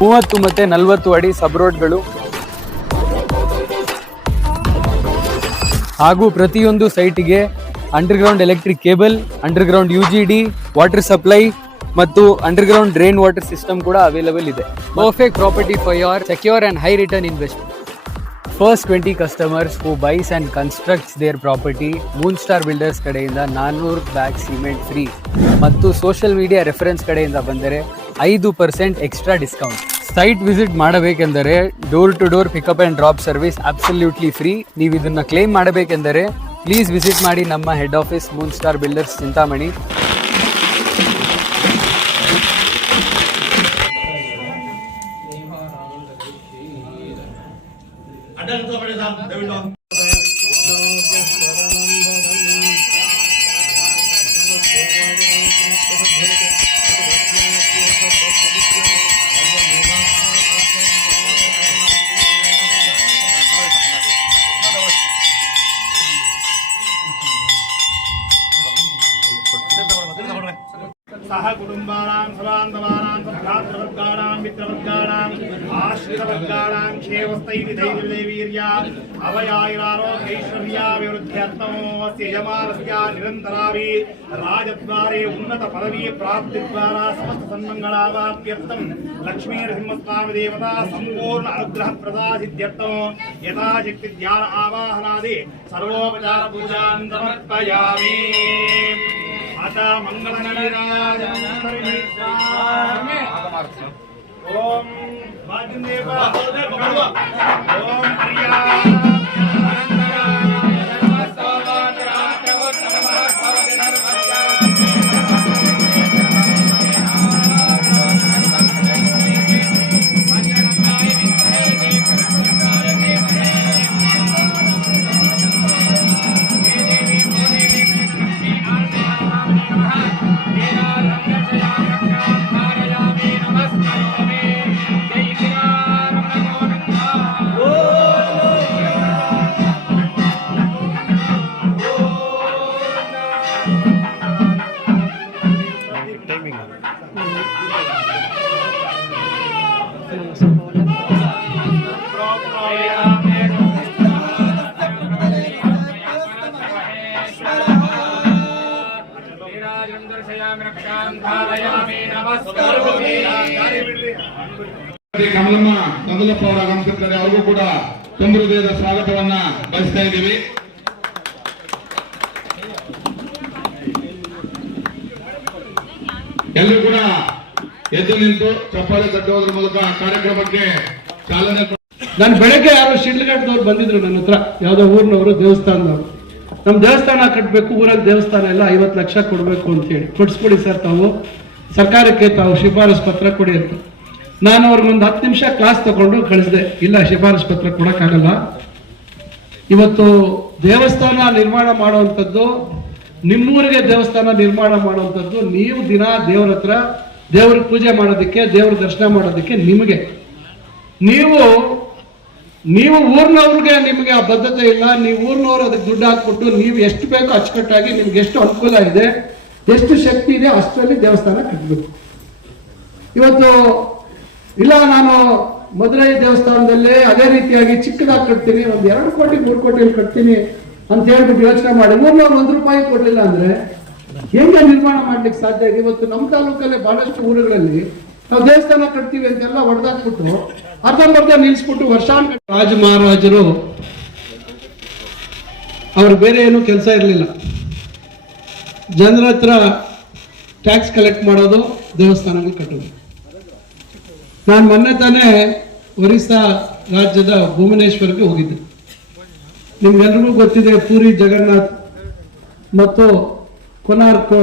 ಮೂವತ್ತು ಮತ್ತೆ ನಲವತ್ತು ಅಡಿ ಸಬ್ ರೋಡ್ಗಳು ಹಾಗೂ ಪ್ರತಿಯೊಂದು ಸೈಟಿಗೆ underground electric cable, underground U G D, water supply ಮತ್ತು ಅಂಡರ್ಗ್ರೌಂಡ್ ಡ್ರೈನ್ ವಾಟರ್ ಸಿಸ್ಟಮ್ ಕೂಡ ಅವೈಲಬಲ್ ಇದೆ. Perfect property for your secure and high return investment first twenty customers who buys and constructs their property moon star builders ಕಡೆಯಿಂದ ನಾನ್ನೂರು bag cement free ಮತ್ತು social media reference ಕಡೆಯಿಂದ ಬಂದರೆ ಐದು percent extra discount. Site visit ಮಾಡಬೇಕೆಂದರೆ door to door pickup and drop service absolutely free. ನೀವು ಇದನ್ನು claim ಮಾಡಬೇಕೆಂದರೆ ಪ್ಲೀಸ್ ವಿಸಿಟ್ ಮಾಡಿ ನಮ್ಮ head office moon star builders Chintamani. सह कुटुम्बानां सबान्धवानां सभ्रातृवर्गाणां मित्रवर्गाणाम् आश्रितवर्गाणां क्षेमस्थैर्य धैर्यवीर्या अभयायुरारोग्यैश्वर्याभिवृद्ध्यर्थमोऽस्य यजमानस्य निरन्तराभि राजद्वारे उन्नतपदवी प्राप्तिद्वारा समस्तसन्मङ्गलावाप्यर्थं लक्ष्मीनृसिंहस्वामिदेवता सम्पूर्ण अनुग्रहप्रदासिद्ध्यर्थं यथाशक्ति ध्यान आवाहनादि सर्वोपचारपूजान् समर्पयामि మాతా మంగళ ఓం ఓం హరియా ಕಮಲಮ್ಮ ಕಮಲಪ್ಪ ಅವರು ಆಗಮಿಸುತ್ತಾರೆ ಕೂಡ ತುಂಬ ಹೃದಯದ ಸ್ವಾಗತವನ್ನ ಬಯಸ್ತಾ ಇದ್ದೀವಿ. ಎಲ್ಲರೂ ಕೂಡ ಎದ್ದು ನಿಂತು ಚಪ್ಪಾಳೆ ಕಟ್ಟೋದ್ರ ಮೂಲಕ ಕಾರ್ಯಕ್ರಮಕ್ಕೆ ಚಾಲನೆ ನಾನು ಬೆಳಗ್ಗೆ ಯಾರು ಶಿಡ್ಲಘಟ್ಟದವ್ರು ಬಂದಿದ್ರು ನನ್ನ ಹತ್ರ, ಯಾವುದೋ ಊರಿನವರು ದೇವಸ್ಥಾನದವ್ರು. ನಮ್ಮ ದೇವಸ್ಥಾನ ಕಟ್ಟಬೇಕು ಊರಲ್ಲಿ ದೇವಸ್ಥಾನ ಎಲ್ಲ ಐವತ್ತು ಲಕ್ಷ ಕೊಡಬೇಕು ಅಂತೇಳಿ ಕೊಡಿಸ್ಕೊಡಿ ಸರ್ ತಾವು. ಸರ್ಕಾರಕ್ಕೆ ತಾವು ಶಿಫಾರಸ್ ಪತ್ರ ಕೊಡಿ ಅಂತ. ನಾನು ಅವ್ರಿಗೆ ಒಂದು ಹತ್ತು ನಿಮಿಷ ಕ್ಲಾಸ್ ತಗೊಂಡು ಕಳಿಸಿದೆ. ಇಲ್ಲ, ಶಿಫಾರಸ್ ಪತ್ರ ಕೊಡೋಕ್ಕಾಗಲ್ಲ. ಇವತ್ತು ದೇವಸ್ಥಾನ ನಿರ್ಮಾಣ ಮಾಡುವಂಥದ್ದು, ನಿಮ್ಮೂರಿಗೆ ದೇವಸ್ಥಾನ ನಿರ್ಮಾಣ ಮಾಡುವಂಥದ್ದು, ನೀವು ದಿನ ದೇವ್ರ ಹತ್ರ ದೇವ್ರ ಪೂಜೆ ಮಾಡೋದಕ್ಕೆ, ದೇವ್ರ ದರ್ಶನ ಮಾಡೋದಕ್ಕೆ ನಿಮಗೆ. ನೀವು ನೀವು ಊರಿನವ್ರಿಗೆ ನಿಮಗೆ ಆ ಬದ್ಧತೆ ಇಲ್ಲ. ನೀವು ಊರಿನವ್ರು ಅದಕ್ಕೆ ದುಡ್ಡು ಹಾಕ್ಬಿಟ್ಟು ನೀವು ಎಷ್ಟು ಬೇಕೋ ಅಚ್ಚುಕಟ್ಟಾಗಿ ನಿಮ್ಗೆ ಎಷ್ಟು ಅನುಕೂಲ ಇದೆ, ಎಷ್ಟು ಶಕ್ತಿ ಇದೆ ಅಷ್ಟರಲ್ಲಿ ದೇವಸ್ಥಾನ ಕಟ್ಟಬೇಕು. ಇವತ್ತು, ಇಲ್ಲ, ನಾನು ಮದುರೈ ದೇವಸ್ಥಾನದಲ್ಲಿ ಅದೇ ರೀತಿಯಾಗಿ ಚಿಕ್ಕದಾಗಿ ಕಟ್ತೀನಿ, ಒಂದು ಎರಡು ಕೋಟಿ, ಮೂರು ಕೋಟಿಯಲ್ಲಿ ಕಟ್ತೀನಿ ಅಂತ ಹೇಳ್ಬಿಟ್ಟು ಯೋಚನೆ ಮಾಡಿ. ಊರ್ನವ್ರು ಒಂದು ರೂಪಾಯಿ ಕೊಡ್ಲಿಲ್ಲ ಅಂದ್ರೆ ಹೆಂಗೆ ನಿರ್ಮಾಣ ಮಾಡ್ಲಿಕ್ಕೆ ಸಾಧ್ಯ ಇದೆ? ಇವತ್ತು ನಮ್ಮ ತಾಲೂಕಲ್ಲೇ ಬಹಳಷ್ಟು ಊರುಗಳಲ್ಲಿ ನಾವು ದೇವಸ್ಥಾನ ಕಟ್ತೀವಿ ಅಂತೆಲ್ಲ ಹೊಡೆದಾಕ್ಬಿಟ್ಟು ಅರ್ಧಂಬರ್ಧ ನಿಲ್ಸ್ಬಿಟ್ಟು ವರ್ಷಾನ್ ರಾಜ ಮಹಾರಾಜರು ಅವ್ರು ಬೇರೆ ಏನು ಕೆಲಸ ಇರಲಿಲ್ಲ. ಜನರ ಹತ್ರ ಟ್ಯಾಕ್ಸ್ ಕಲೆಕ್ಟ್ ಮಾಡೋದು ದೇವಸ್ಥಾನಗಳು ಕಟ್ಟೋದು. ನಾನು ಮೊನ್ನೆ ತಾನೇ ಒರಿಸ್ಸಾ ರಾಜ್ಯದ ಭುವನೇಶ್ವರಕ್ಕೆ ಹೋಗಿದ್ದೆ. ನಿಮ್ಗೆಲ್ರಿಗೂ ಗೊತ್ತಿದೆ ಪೂರಿ ಜಗನ್ನಾಥ್ ಮತ್ತು ಕೊನಾರ್ಕ್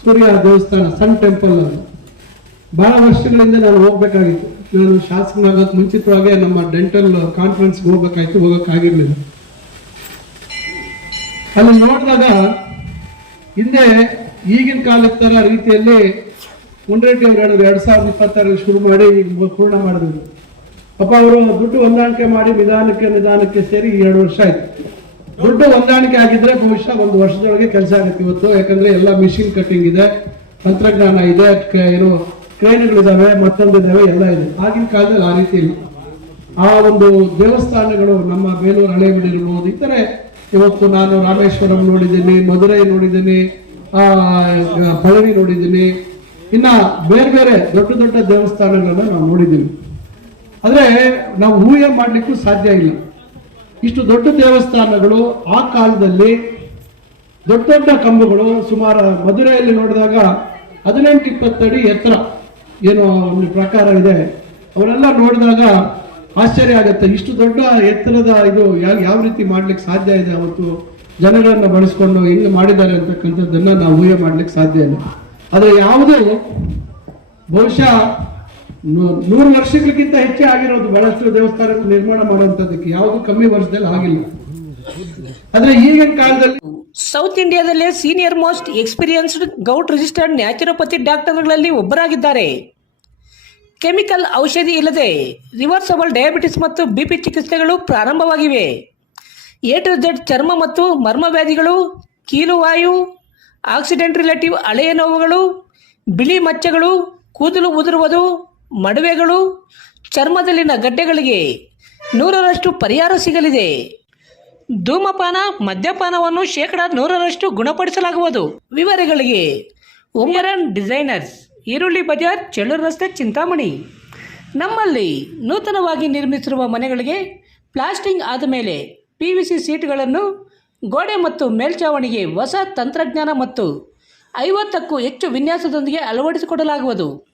ಸೂರ್ಯ ದೇವಸ್ಥಾನ ಸನ್ ಟೆಂಪಲ್ ಅದು ಬಹಳ ವರ್ಷಗಳಿಂದ ನಾನು ಹೋಗ್ಬೇಕಾಗಿತ್ತು. ನಾನು ಶಾಸಕನಾಗೋಕ್ಕೆ ಮುಂಚಿತವಾಗಿ ನಮ್ಮ ಡೆಂಟಲ್ ಕಾನ್ಫರೆನ್ಸ್ಗೆ ಹೋಗ್ಬೇಕಾಯ್ತು, ಹೋಗೋಕ್ಕಾಗಿರ್ಲಿಲ್ಲ. ಅಲ್ಲಿ ನೋಡಿದಾಗ ಹಿಂದೆ ಈಗಿನ ಕಾಲದ ಥರ ರೀತಿಯಲ್ಲಿ ಮುನ್ರೆಡ್ಡಿ ಅವರು ಎರಡ್ ಸಾವಿರದ ಇಪ್ಪತ್ತಾರಲ್ಲಿ ಶುರು ಮಾಡಿ ಈಗ ಪೂರ್ಣ ಮಾಡಿದ್ರು. ಪಾಪ ಅವರು ದುಡ್ಡು ಹೊಂದಾಣಿಕೆ ಮಾಡಿ ನಿಧಾನಕ್ಕೆ ನಿಧಾನಕ್ಕೆ ಸೇರಿ ಎರಡು ವರ್ಷ ಆಯ್ತು. ದುಡ್ಡು ಹೊಂದಾಣಿಕೆ ಆಗಿದ್ರೆ ಬಹುಶಃ ಒಂದು ವರ್ಷದೊಳಗೆ ಕೆಲಸ ಆಗುತ್ತೆ ಇವತ್ತು. ಯಾಕಂದ್ರೆ ಎಲ್ಲ ಮಿಷಿನ್ ಕಟ್ಟಿಂಗ್ ಇದೆ, ತಂತ್ರಜ್ಞಾನ ಇದೆ ಏನು ಕ್ರೇನ್ಗಳಿದ್ದಾವೆ ಮತ್ತೊಂದು ಇದಾವೆ ಎಲ್ಲ ಇದೆ. ಆಗಿನ ಕಾಲದಲ್ಲಿ ಆ ರೀತಿ ಇಲ್ಲ. ಆ ಒಂದು ದೇವಸ್ಥಾನಗಳು ನಮ್ಮ ಬೇಲೂರು ಈ ಇತರೆ ಇವತ್ತು ನಾನು ರಾಮೇಶ್ವರಂ ನೋಡಿದ್ದೀನಿ, ಮಧುರೈ ನೋಡಿದ್ದೀನಿ ಪಳನಿ ನೋಡಿದ್ದೀನಿ. ಇನ್ನ ಬೇರೆ ಬೇರೆ ದೊಡ್ಡ ದೊಡ್ಡ ದೇವಸ್ಥಾನಗಳನ್ನ ನಾವು ನೋಡಿದ್ದೀವಿ. ಆದರೆ ನಾವು ಊಹೆ ಮಾಡಲಿಕ್ಕೂ ಸಾಧ್ಯ ಇಲ್ಲ. ಇಷ್ಟು ದೊಡ್ಡ ದೇವಸ್ಥಾನಗಳು ಆ ಕಾಲದಲ್ಲಿ ದೊಡ್ಡ ದೊಡ್ಡ ಕಂಬಗಳು ಸುಮಾರು ಮಧುರೆಯಲ್ಲಿ ನೋಡಿದಾಗ ಹದಿನೆಂಟು ಇಪ್ಪತ್ತಡಿ ಎತ್ತರ ಏನು ಒಂದು ಪ್ರಕಾರ ಇದೆ. ಅವರೆಲ್ಲ ನೋಡಿದಾಗ ಆಶ್ಚರ್ಯ ಆಗುತ್ತೆ. ಇಷ್ಟು ದೊಡ್ಡ ಎತ್ತರದ ಇದು ಯಾವ ಯಾವ ರೀತಿ ಮಾಡ್ಲಿಕ್ಕೆ ಸಾಧ್ಯ ಇದೆ ಅವತ್ತು? ಜನಗಳನ್ನು ಬಳಸ್ಕೊಂಡು ಹೆಂಗೆ ಮಾಡಿದ್ದಾರೆ ಅಂತಕ್ಕಂಥದ್ದನ್ನು ನಾವು ಊಹೆ ಮಾಡ್ಲಿಕ್ಕೆ ಸಾಧ್ಯ ಇಲ್ಲ. ಆದರೆ ಯಾವುದು ಬಹುಶಃ ನೂರು ವರ್ಷಗಳಿಗಿಂತ ಹೆಚ್ಚೇ ಆಗಿರೋದು ಬಹಳಷ್ಟು ದೇವಸ್ಥಾನ ನಿರ್ಮಾಣ ಮಾಡುವಂಥದ್ದಕ್ಕೆ ಯಾವುದು ಕಮ್ಮಿ ವರ್ಷದಲ್ಲಿ ಆಗಿಲ್ಲ. ಆದ್ರೆ ಈಗಿನ ಕಾಲದಲ್ಲಿ south ಇಂಡಿಯಾದಲ್ಲೇ senior most experienced gout registered naturopathy ಡಾಕ್ಟರ್ಗಳಲ್ಲಿ ಒಬ್ಬರಾಗಿದ್ದಾರೆ. ಕೆಮಿಕಲ್ ಔಷಧಿ ಇಲ್ಲದೆ ರಿವರ್ಸಬಲ್ ಡಯಾಬಿಟಿಸ್ ಮತ್ತು ಬಿಪಿ ಚಿಕಿತ್ಸೆಗಳು ಪ್ರಾರಂಭವಾಗಿವೆ. ಎ ಟು ಚರ್ಮ ಮತ್ತು ಮರ್ಮವ್ಯಾಧಿಗಳು ಕೀಲುವಾಯು ಆಕ್ಸಿಡೆಂಟ್ ರಿಲೇಟಿವ್ ಹಳೆಯ ನೋವುಗಳು, ಬಿಳಿ ಮಚ್ಚೆಗಳು, ಕೂದಲು ಉದುರುವುದು ಮಡುವೆಗಳು ಚರ್ಮದಲ್ಲಿನ ಗಡ್ಡೆಗಳಿಗೆ ನೂರರಷ್ಟು ಪರಿಹಾರ ಸಿಗಲಿದೆ. ಧೂಮಪಾನ, ಮದ್ಯಪಾನವನ್ನು ಶೇಕಡ ನೂರರಷ್ಟು ಗುಣಪಡಿಸಲಾಗುವುದು. ವಿವರಗಳಿಗೆ ಉಮರನ್ ಡಿಸೈನರ್ಸ್, ಈರುಳ್ಳಿ ಬಜಾರ್, ಚೆಳ್ಳೂರು ರಸ್ತೆ, ಚಿಂತಾಮಣಿ. ನಮ್ಮಲ್ಲಿ ನೂತನವಾಗಿ ನಿರ್ಮಿಸಿರುವ ಮನೆಗಳಿಗೆ ಪ್ಲಾಸ್ಟಿಂಗ್ ಆದ ಮೇಲೆ ಪಿ ವಿ ಸಿ ಸೀಟ್ಗಳನ್ನು ಗೋಡೆ ಮತ್ತು ಮೇಲ್ಛಾವಣಿಗೆ ಹೊಸ ತಂತ್ರಜ್ಞಾನ ಮತ್ತು ಐವತ್ತಕ್ಕೂ ಹೆಚ್ಚು ವಿನ್ಯಾಸದೊಂದಿಗೆ ಅಳವಡಿಸಿಕೊಡಲಾಗುವುದು.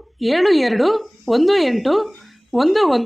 ಏಳು ಎರಡು ಒಂದು ಎಂಟು ಒಂದು ಒಂದು